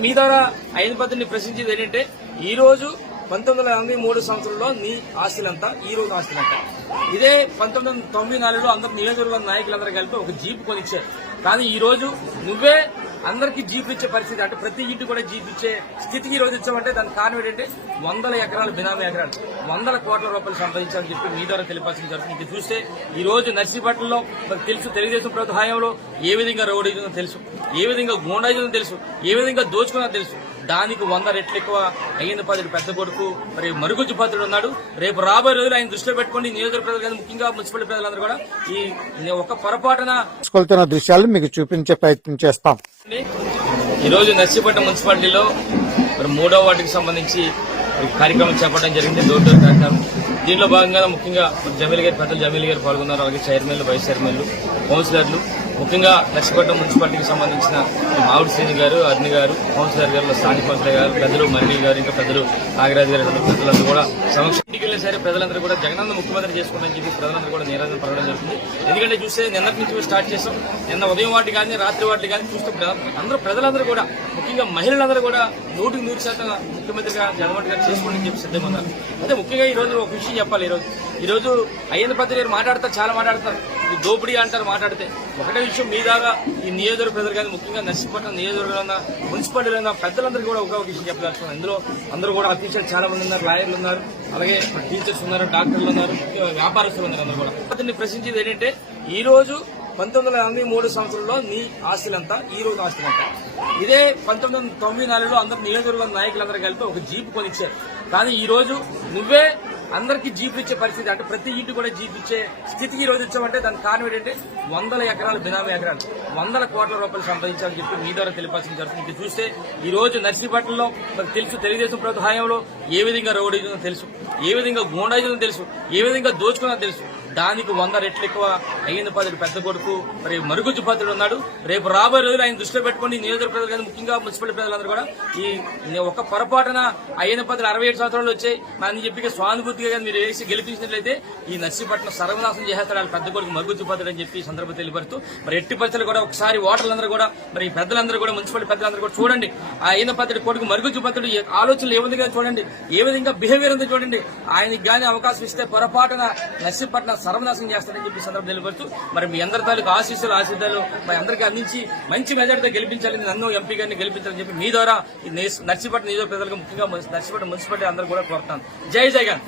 ద్వారా ఐదు పద్ధతిని ప్రశ్నించేది ఏంటంటే ఈ రోజు పంతొమ్మిది వందల ఎనభై మూడు సంవత్సరంలో నీ ఆస్తులంతా ఈ రోజు ఆస్తులంతా. ఇదే పంతొమ్మిది వందల తొంభై నాలుగులో అందరు నియోజకవర్గ నాయకులందరూ కలిపి ఒక జీప్ కొనిచ్చారు. కానీ ఈ రోజు నువ్వే అందరికీ జీపులు ఇచ్చే పరిస్థితి అంటే ప్రతి ఇంటి కూడా జీప్ ఇచ్చే స్థితికి ఈరోజు ఇచ్చామంటే దానికి కారణం ఏంటంటే వందల ఎకరాలు బినామీ ఎకరాలు వందల కోట్ల రూపాయలు సంపాదించాలని చెప్పి మీ ద్వారా తెలిపాల్సిన జరుగుతుంది. ఇది చూస్తే ఈ రోజు నర్సీపట్నంలో మనకు తెలుసు తెలుగుదేశం ప్రభుత్వ హయాంలో ఏ విధంగా రౌడీజం తెలుసు ఏ విధంగా గూండాయిజం తెలుసు ఏ విధంగా దోచుకున్నా తెలుసు. దానికి వంద రెట్లు ఎక్కువ అయ్యింది పది పెద్ద కొడుకు. మరి మరుగుజ్జు పాత్రుడు ఉన్నాడు. రేపు రాబోయే రోజులు ఆయన దృష్టిలో పెట్టుకుని నియోజకవర్గ ప్రజలు కానీ ముఖ్యంగా మున్సిపల్ ప్రజలందరూ కూడా ఈ ఒక పొరపాటున దృశ్యాలు మీకు చూపించే ప్రయత్నం చేస్తాం. ఈ రోజు నర్సీపట్నం మున్సిపాలిటీలో మరి మూడో వార్డుకి సంబంధించి కార్యక్రమం చేపట్టడం జరిగింది. డోర్ డోర్ కార్యక్రమం. దీనిలో భాగంగా ముఖ్యంగా జమీల్ గారి పెద్దలు జమీల్ గారు పాల్గొన్నారు. అలాగే చైర్మన్లు వైస్ చైర్మన్లు కౌన్సిలర్లు ముఖ్యంగా నర్సీపట్నం మున్సిపాలిటీకి సంబంధించిన మామిడి శ్రీని గారు అర్ని గారు కౌన్సిలర్ గారు స్థానిక కౌన్సిలర్ గారు పెద్దలు మరణి గారు ఇంకా పెద్దలు నాగరాజు గారు అందరూ పెద్దలందరూ కూడా సమక్ష ఇంటికి సరే ప్రజలందరూ కూడా జగనన్న ముఖ్యమంత్రి చేసుకుంటారని చెప్పి ప్రజలందరూ కూడా నిరాజన పడడం జరుగుతుంది. ఎందుకంటే చూస్తే నిన్నటి నుంచి స్టార్ట్ చేసాం. నిన్న ఉదయం వాటి కానీ రాత్రి వాటి కానీ చూస్తే అందరూ ప్రజలందరూ కూడా ముఖ్యంగా మహిళలందరూ కూడా నూటికి నూరు శాతం ముఖ్యమంత్రిగా జగన్మోహన్ గారు చేసుకోవడానికి చెప్పి సిద్ధంగా ఉన్నారు. అదే ముఖ్యంగా ఈ రోజు ఒక విషయం చెప్పాలి ఈరోజు ఈరోజు అయ్యన్న పత్రి గారు మాట్లాడతారు చాలా మాట్లాడతారు. ఈ దోపిడీ అంటారు మాట్లాడితే. ఒకటే విషయం మీ ద్వారా ఈ నియోజకవర్గ ప్రజలు కానీ ముఖ్యంగా నర్సీపట్నం నియోజకవర్గంలో ఉన్న మున్సిపాలిటీలో పెద్దలందరికీ పెద్దలందరూ కూడా ఒక విషయం చెప్పదలుచుకున్నారు ఇందులో అందరూ కూడా అఫీషియల్ చాలా మంది ఉన్నారు లాయర్లు ఉన్నారు అలాగే టీచర్స్ ఉన్నారు డాక్టర్లు ఉన్నారు వ్యాపారస్తులు ఉన్నారు అందరూ కూడా. అతన్ని ప్రశ్నించేది ఏంటంటే ఈ రోజు పంతొమ్మిది వందల ఎనభై మూడు సంవత్సరంలో నీ ఆస్తులంతా ఈ రోజు ఆస్తులంతా. ఇదే పంతొమ్మిది వందల తొంభై నాలుగులో అందరు నియోజకవర్గ నాయకులందరూ కలిపి ఒక జీప్ కొనిచ్చారు. కానీ ఈ రోజు నువ్వే అందరికీ జీప్ ఇచ్చే పరిస్థితి అంటే ప్రతి ఇంటి కూడా జీప్ ఇచ్చే స్థితికి ఈ రోజు ఇచ్చామంటే దానికి కారణం ఏంటంటే వందల ఎకరాలు బినామీ ఎకరాలు. వందల కోట్ల రూపాయలు సంపాదించాలని చెప్పి మీ ద్వారా తెలిపాల్సిన జరుగుతుంది. ఇది చూస్తే ఈ రోజు నర్సీపట్నంలో మనకు తెలుసు తెలుగుదేశం ప్రభుత్వ హయాంలో ఏ విధంగా రౌడీజం తెలుసు ఏ విధంగా గూండాయిజం తెలుసు ఏ విధంగా దోచుకున్నా తెలుసు. దానికి వంద రెట్లు ఎక్కువ అయ్యింది పెద్ద కొడుకు మరి మరుగుజ్జు పాత్రుడు ఉన్నాడు. రేపు రాబోయే రోజులు ఆయన దృష్టిలో పెట్టుకుని నియోజకవర్గ ప్రజలు కానీ ముఖ్యంగా మున్సిపల్ ప్రజలందరూ కూడా ఈ ఒక పొరపాటున అయ్యిన పదులు అరవై ఏడు సంవత్సరాలు వచ్చాయి. అని చెప్పి స్వానుభూతిగా కానీ మీరు వేసి గెలిపించినట్లయితే ఈ నర్సీపట్నం సర్వనాశనం చేసేస్తాడు వాళ్ళ పెద్ద కొడుకు మరుగుజ్జు పాత్రుడు అని చెప్పి సందర్భం సందర్భంగా తెలియపరుస్తూ మరి ఎట్టి పరిస్థితులు కూడా ఒకసారి ఓటర్లందరూ కూడా మరి ఈ పెద్దలందరూ కూడా మున్సిపల్ పెద్దలందరూ కూడా చూడండి. ఆ అయిన కొడుకు మరుగుజ్జు పాత్రుడు ఈ ఆలోచనలు ఏ విధంగా చూడండి ఏ విధంగా బిహేవియర్ ఉందో చూడండి. ఆయనకి గానీ అవకాశం ఇస్తే పొరపాటున నర్సీపట్నం సర్వనాశనం చేస్తారని చెప్పి సందర్భం తెలియపరుస్తూ మరి మీ అందరి తాలూకు ఆశీస్సులు ఆశీర్వాదాలు మరి అందరికీ అందించి మంచి మెజార్టీతో గెలిపించాలని నన్ను ఎంపీ గారిని గెలిపించాలని చెప్పి మీ ద్వారా ఈ నేస్- నియోజక ప్రజలకు ముఖ్యంగా నర్సీపట్నం మున్సిపాలిటీ అందరూ కూడా కోరుతాను జై జగన్.